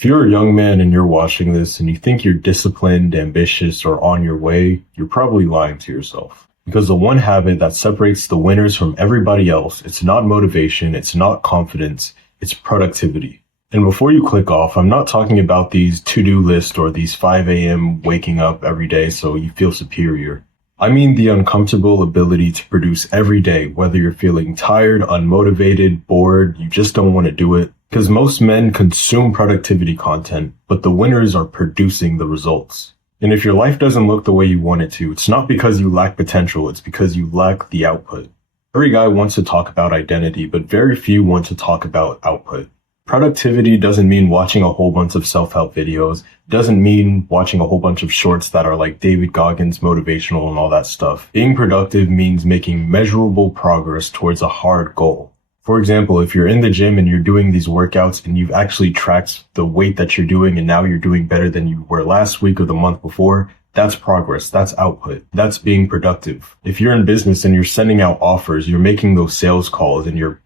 If you're a young man and you're watching this and you think you're disciplined, ambitious, or on your way, you're probably lying to yourself. Because the one habit that separates the winners from everybody else, it's not motivation, it's not confidence, it's productivity. And before you click off, I'm not talking about these to-do lists or these 5 a.m. waking up every day so you feel superior. I mean the uncomfortable ability to produce every day, whether you're feeling tired, unmotivated, bored, you just don't want to do it. Because most men consume productivity content, but the winners are producing the results. And if your life doesn't look the way you want it to, it's not because you lack potential, it's because you lack the output. Every guy wants to talk about identity, but very few want to talk about output. Productivity doesn't mean watching a whole bunch of self-help videos, doesn't mean watching a whole bunch of shorts that are like David Goggins motivational and all that stuff. Being productive means making measurable progress towards a hard goal. For example, if you're in the gym and you're doing these workouts and you've actually tracked the weight that you're doing and now you're doing better than you were last week or the month before, that's progress, that's output, that's being productive. If you're in business and you're sending out offers, you're making those sales calls and you're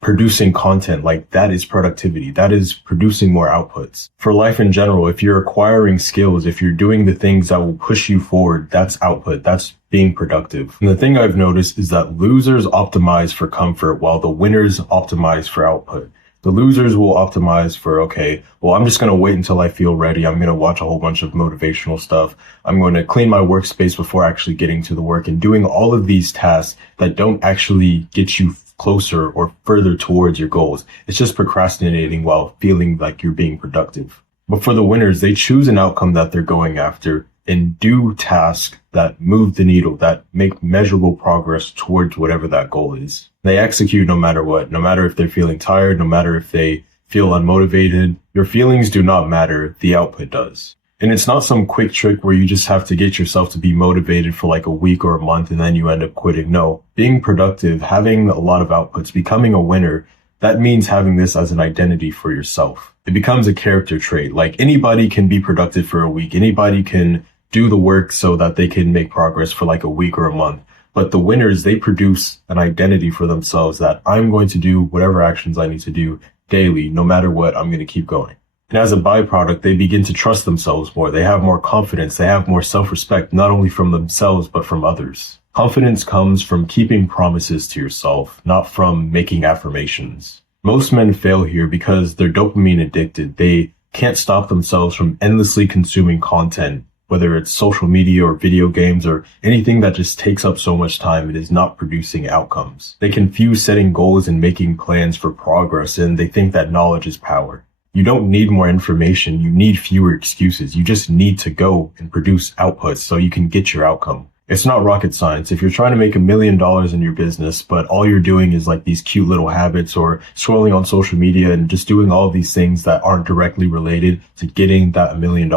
producing content, like that is productivity. That is producing more outputs. For life in general, if you're acquiring skills, if you're doing the things that will push you forward, that's output. That's being productive. And the thing I've noticed is that losers optimize for comfort while the winners optimize for output. The losers will optimize for, okay, well, I'm just going to wait until I feel ready. I'm going to watch a whole bunch of motivational stuff. I'm going to clean my workspace before actually getting to the work and doing all of these tasks that don't actually get you closer or further towards your goals. It's just procrastinating while feeling like you're being productive. But for the winners, they choose an outcome that they're going after and do tasks that move the needle, that make measurable progress towards whatever that goal is. They execute no matter what, no matter if they're feeling tired, no matter if they feel unmotivated. Your feelings do not matter, the output does. And it's not some quick trick where you just have to get yourself to be motivated for like a week or a month and then you end up quitting. No, being productive, having a lot of outputs, becoming a winner, that means having this as an identity for yourself. It becomes a character trait. Like anybody can be productive for a week. Anybody can do the work so that they can make progress for like a week or a month. But the winners, they produce an identity for themselves that I'm going to do whatever actions I need to do daily. No matter what, I'm going to keep going. And as a byproduct, they begin to trust themselves more. They have more confidence. They have more self-respect, not only from themselves, but from others. Confidence comes from keeping promises to yourself, not from making affirmations. Most men fail here because they're dopamine addicted. They can't stop themselves from endlessly consuming content, whether it's social media or video games or anything that just takes up so much time and is not producing outcomes. They confuse setting goals and making plans for progress, and they think that knowledge is power. You don't need more information. You need fewer excuses. You just need to go and produce outputs so you can get your outcome. It's not rocket science. If you're trying to make $1 million in your business, but all you're doing is like these cute little habits or scrolling on social media and just doing all of these things that aren't directly related to getting that $1 million,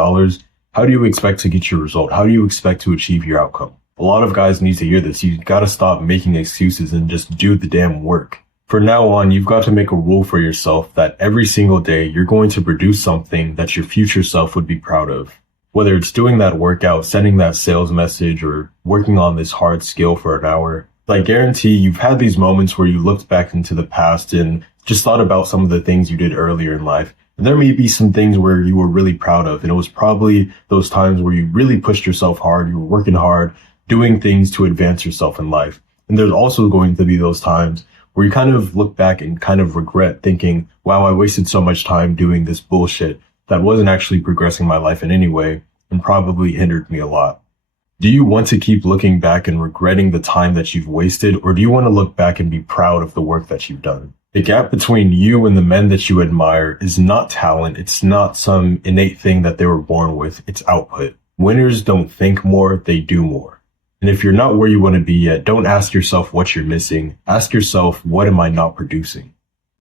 how do you expect to get your result? How do you expect to achieve your outcome? A lot of guys need to hear this. You gotta stop making excuses and just do the damn work. For now on, you've got to make a rule for yourself that every single day you're going to produce something that your future self would be proud of. Whether it's doing that workout, sending that sales message, or working on this hard skill for an hour. I guarantee you've had these moments where you looked back into the past and just thought about some of the things you did earlier in life. And there may be some things where you were really proud of. And it was probably those times where you really pushed yourself hard. You were working hard, doing things to advance yourself in life. And there's also going to be those times where you kind of look back and kind of regret thinking, wow, I wasted so much time doing this bullshit that wasn't actually progressing my life in any way and probably hindered me a lot. Do you want to keep looking back and regretting the time that you've wasted, or do you want to look back and be proud of the work that you've done? The gap between you and the men that you admire is not talent. It's not some innate thing that they were born with. It's output. Winners don't think more, they do more. And if you're not where you want to be yet, don't ask yourself what you're missing. Ask yourself, what am I not producing?